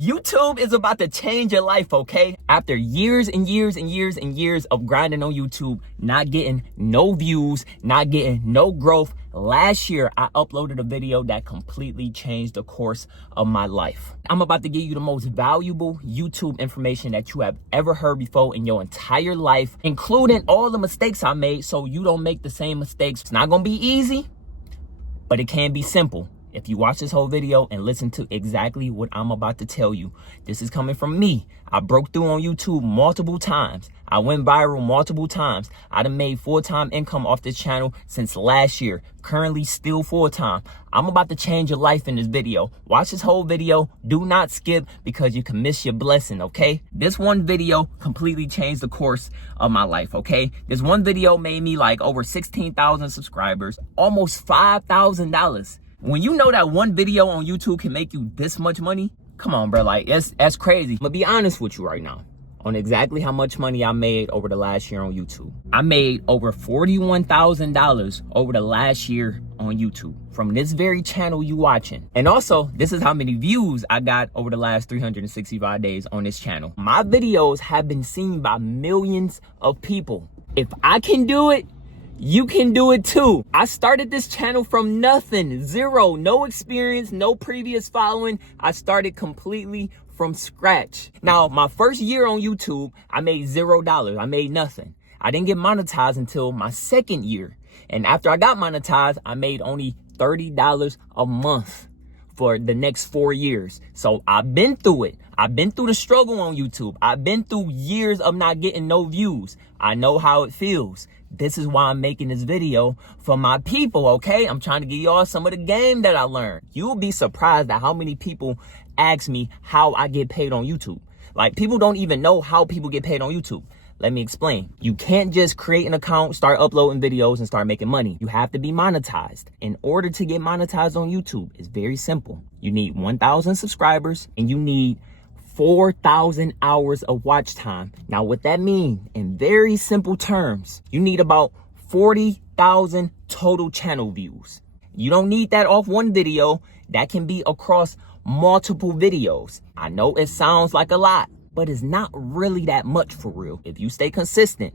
YouTube is about to change your life, okay? After years and years and years and years of grinding on YouTube, not getting no views, not getting no growth, last year I uploaded a video that completely changed the course of my life. I'm about to give you the most valuable YouTube information that you have ever heard before in your entire life, including all the mistakes I made so you don't make the same mistakes. It's not gonna be easy, but it can be simple. If you watch this whole video and listen to exactly what I'm about to tell you, this is coming from me. I broke through on YouTube multiple times. I went viral multiple times. I done made full-time income off this channel since last year. Currently still full-time. I'm about to change your life in this video. Watch this whole video. Do not skip because you can miss your blessing, okay? This one video completely changed the course of my life, okay? This one video made me like over 16,000 subscribers, almost $5,000. When you know that one video on YouTube can make you this much money, come on, bro, like that's crazy. I'm gonna be honest with you right now on exactly how much money I made over the last year on YouTube. I made over $41,000 over the last year on YouTube from this very channel you watching. And also, this is how many views I got over the last 365 days on this channel. My videos have been seen by millions of people. If I can do it, you can do it too. I started this channel from nothing, zero, no experience, no previous following. I started completely from scratch. Now, my first year on YouTube, I made $0. I made nothing. I didn't get monetized until my second year. And after I got monetized, I made only $30 a month for the next 4 years. So I've been through it. I've been through the struggle on YouTube. I've been through years of not getting no views. I know how it feels. This is why I'm making this video for my people, okay? I'm trying to give y'all some of the game that I learned. You'll be surprised at how many people ask me how I get paid on YouTube. Like, people don't even know how people get paid on YouTube. Let me explain. You can't just create an account, start uploading videos, and start making money. You have to be monetized. In order to get monetized on YouTube, it's very simple. You need 1,000 subscribers, and you need 4,000 hours of watch time. Now, what that means, in very simple terms, you need about 40,000 total channel views. You don't need that off one video. That can be across multiple videos. I know it sounds like a lot, but it's not really that much for real. If you stay consistent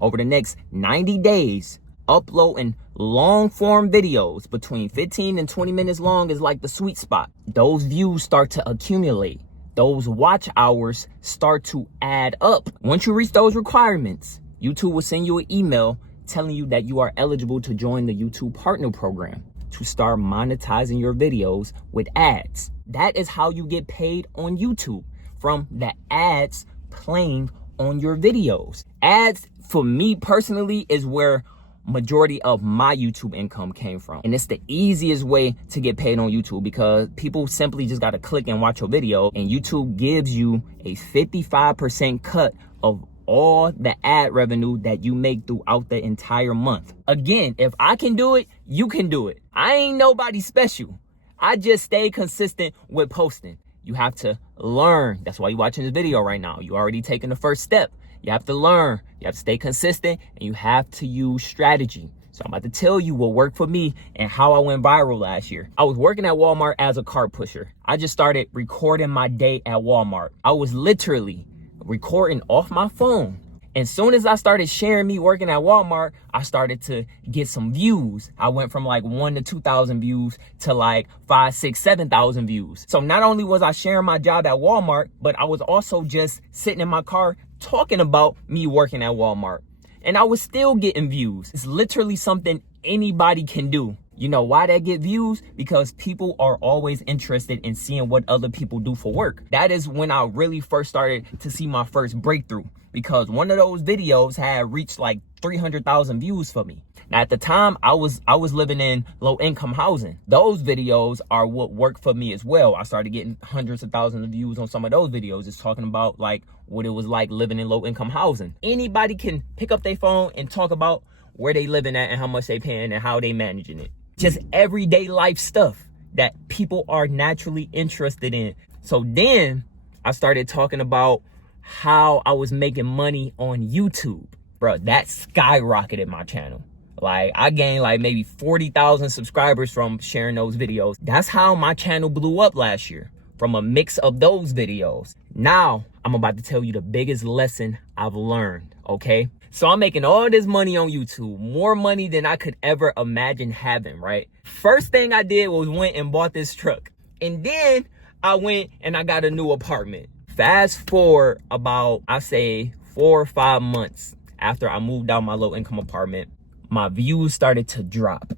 over the next 90 days, uploading long form videos between 15 and 20 minutes long is like the sweet spot. Those views start to accumulate. Those watch hours start to add up. Once you reach those requirements, YouTube will send you an email telling you that you are eligible to join the YouTube Partner Program to start monetizing your videos with ads. That is how you get paid on YouTube, from the ads playing on your videos. Ads, for me personally, is where majority of my YouTube income came from. And it's the easiest way to get paid on YouTube because people simply just got to click and watch your video, and YouTube gives you a 55% cut of all the ad revenue that you make throughout the entire month. Again, if I can do it, you can do it. I ain't nobody special. I just stay consistent with posting. You have to learn. That's why you're watching this video right now. You already taking the first step. You have to learn, you have to stay consistent, and you have to use strategy. So I'm about to tell you what worked for me and how I went viral last year. I was working at Walmart as a cart pusher. I just started recording my day at Walmart. I was literally recording off my phone. And soon as I started sharing me working at Walmart, I started to get some views. I went from like 1,000 to 2,000 views to like 5,000, 6,000, 7,000 views. So not only was I sharing my job at Walmart, but I was also just sitting in my car talking about me working at Walmart. And I was still getting views. It's literally something anybody can do. You know why they get views? Because people are always interested in seeing what other people do for work. That is when I really first started to see my first breakthrough, because one of those videos had reached like 300,000 views for me. Now, at the time, I was living in low-income housing. Those videos are what worked for me as well. I started getting hundreds of thousands of views on some of those videos. It's talking about like what it was like living in low-income housing. Anybody can pick up their phone and talk about where they living at and how much they paying and how they managing it. Just everyday life stuff that people are naturally interested in. So then I started talking about how I was making money on YouTube. Bro, that skyrocketed my channel. Like, I gained like maybe 40,000 subscribers from sharing those videos. That's how my channel blew up last year. from a mix of those videos. Now, I'm about to tell you the biggest lesson I've learned, okay? So I'm making all this money on YouTube, more money than I could ever imagine having, right? First thing I did was went and bought this truck. And then I went and I got a new apartment. Fast forward about, I say 4 or 5 months after I moved out my low income apartment, my views started to drop.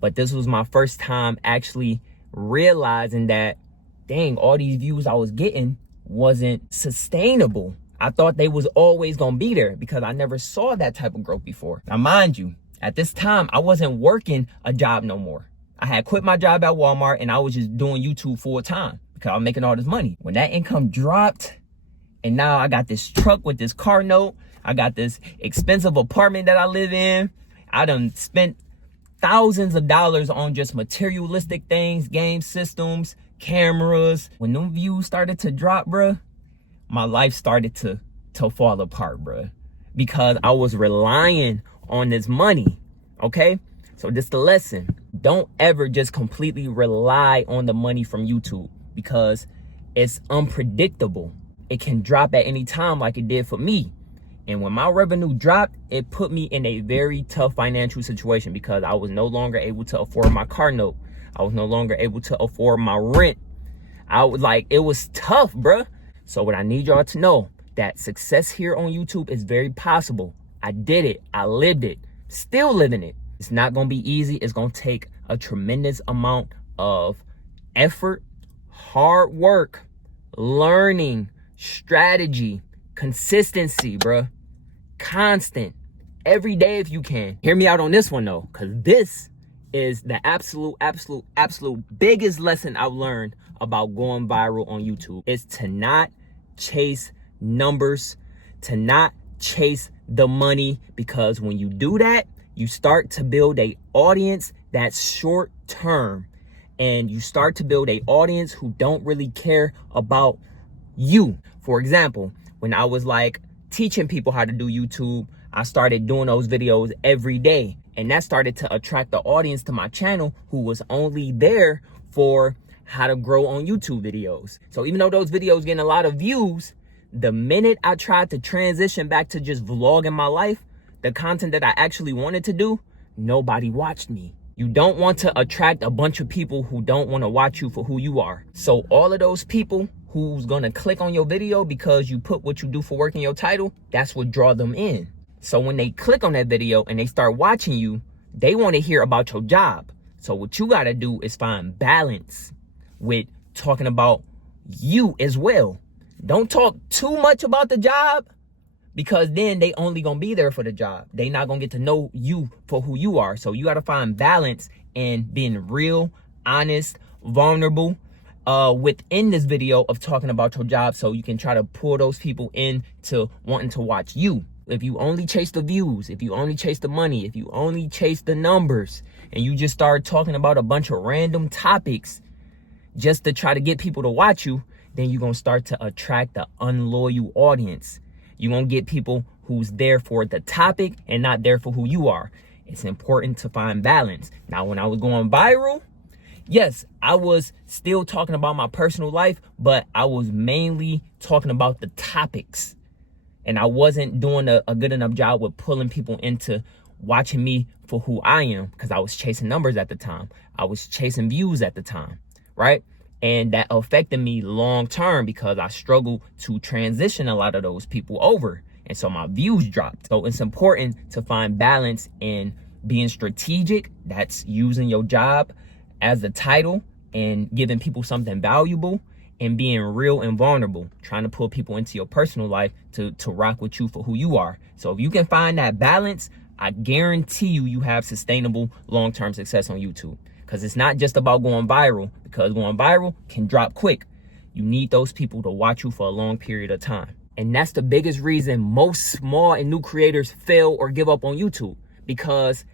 But this was my first time actually realizing that, dang, all these views I was getting wasn't sustainable. I thought they was always gonna be there because I never saw that type of growth before. Now, mind you, at this time, I wasn't working a job no more. I had quit my job at Walmart and I was just doing YouTube full time because I'm making all this money. When that income dropped, and now I got this truck with this car note, I got this expensive apartment that I live in, I done spent thousands of dollars on just materialistic things, game systems, cameras. When them views started to drop, bruh, my life started to fall apart, bruh, because I was relying on this money, okay? So this is the lesson. Don't ever just completely rely on the money from YouTube because it's unpredictable. It can drop at any time like it did for me. And when my revenue dropped, it put me in a very tough financial situation because I was no longer able to afford my car note. I was no longer able to afford my rent. It was tough, bruh. So what I need y'all to know, that success here on YouTube is very possible. I did it. I lived it. Still living it. It's not going to be easy. It's going to take a tremendous amount of effort, hard work, learning, strategy, consistency, bruh. Constant. Every day if you can. Hear me out on this one though, because this is the absolute biggest lesson I've learned about going viral on YouTube. Is to not chase numbers, to not chase the money, because when you do that, you start to build a audience that's short term, and you start to build a audience who don't really care about you. For example, when I was like teaching people how to do YouTube, I started doing those videos every day, and that started to attract the audience to my channel who was only there for how to grow on YouTube videos. So even though those videos getting a lot of views, the minute I tried to transition back to just vlogging my life, the content that I actually wanted to do, nobody watched me. You don't want to attract a bunch of people who don't want to watch you for who you are. So all of those people who's gonna click on your video because you put what you do for work in your title, that's what draw them in. So when they click on that video and they start watching you, they want to hear about your job. So what you gotta do is find balance with talking about you as well. Don't talk too much about the job, because then they only gonna be there for the job. They not gonna get to know you for who you are. So you gotta find balance in being real, honest, vulnerable within this video of talking about your job, so you can try to pull those people into wanting to watch you. If you only chase the views, if you only chase the money, if you only chase the numbers, and you just start talking about a bunch of random topics just to try to get people to watch you, then you're gonna start to attract the unloyal audience. You won't get people who's there for the topic and not there for who you are. It's important to find balance. Now, when I was going viral, yes, I was still talking about my personal life, but I was mainly talking about the topics. And I wasn't doing a good enough job with pulling people into watching me for who I am, because I was chasing numbers at the time. I was chasing views at the time, right? And that affected me long term because I struggled to transition a lot of those people over. And so my views dropped. So it's important to find balance in being strategic. That's using your job as the title and giving people something valuable, and being real and vulnerable, trying to pull people into your personal life to rock with you for who you are. So if you can find that balance, I guarantee you have sustainable long-term success on YouTube. Because it's not just about going viral, because going viral can drop quick. You need those people to watch you for a long period of time. And that's the biggest reason most small and new creators fail or give up on YouTube, because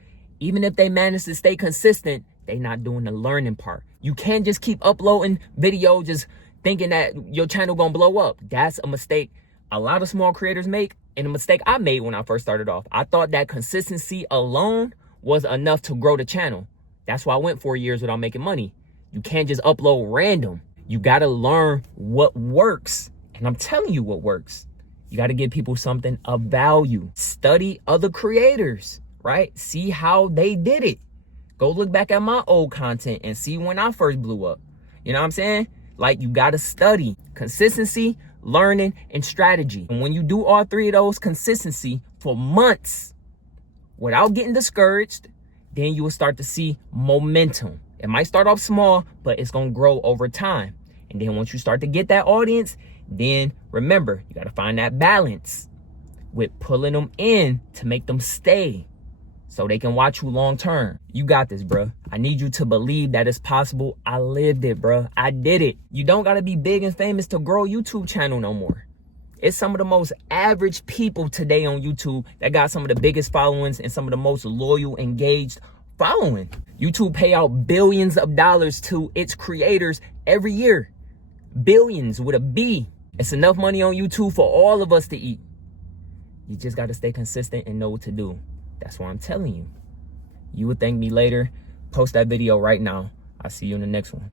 even if they manage to stay consistent, they not doing the learning part. You can't just keep uploading videos just thinking that your channel gonna blow up. That's a mistake a lot of small creators make, and a mistake I made when I first started off. I thought that consistency alone was enough to grow the channel. That's why I went 4 years without making money. You can't just upload random. You got to learn what works. And I'm telling you what works. You got to give people something of value. Study other creators, right? See how they did it. Go look back at my old content and see when I first blew up. You know what I'm saying? Like, you got to study. Consistency, learning, and strategy. And when you do all three of those, consistency for months without getting discouraged, then you will start to see momentum. It might start off small, but it's going to grow over time. And then once you start to get that audience, then remember, you got to find that balance with pulling them in to make them stay so they can watch you long term. You got this, bro. I need you to believe that it's possible. I lived it, bro. I did it. You don't got to be big and famous to grow a YouTube channel no more. It's some of the most average people today on YouTube that got some of the biggest followings and some of the most loyal, engaged following. YouTube pay out billions of dollars to its creators every year. Billions with a B. It's enough money on YouTube for all of us to eat. You just got to stay consistent and know what to do. That's what I'm telling you. You would thank me later. Post that video right now. I'll see you in the next one.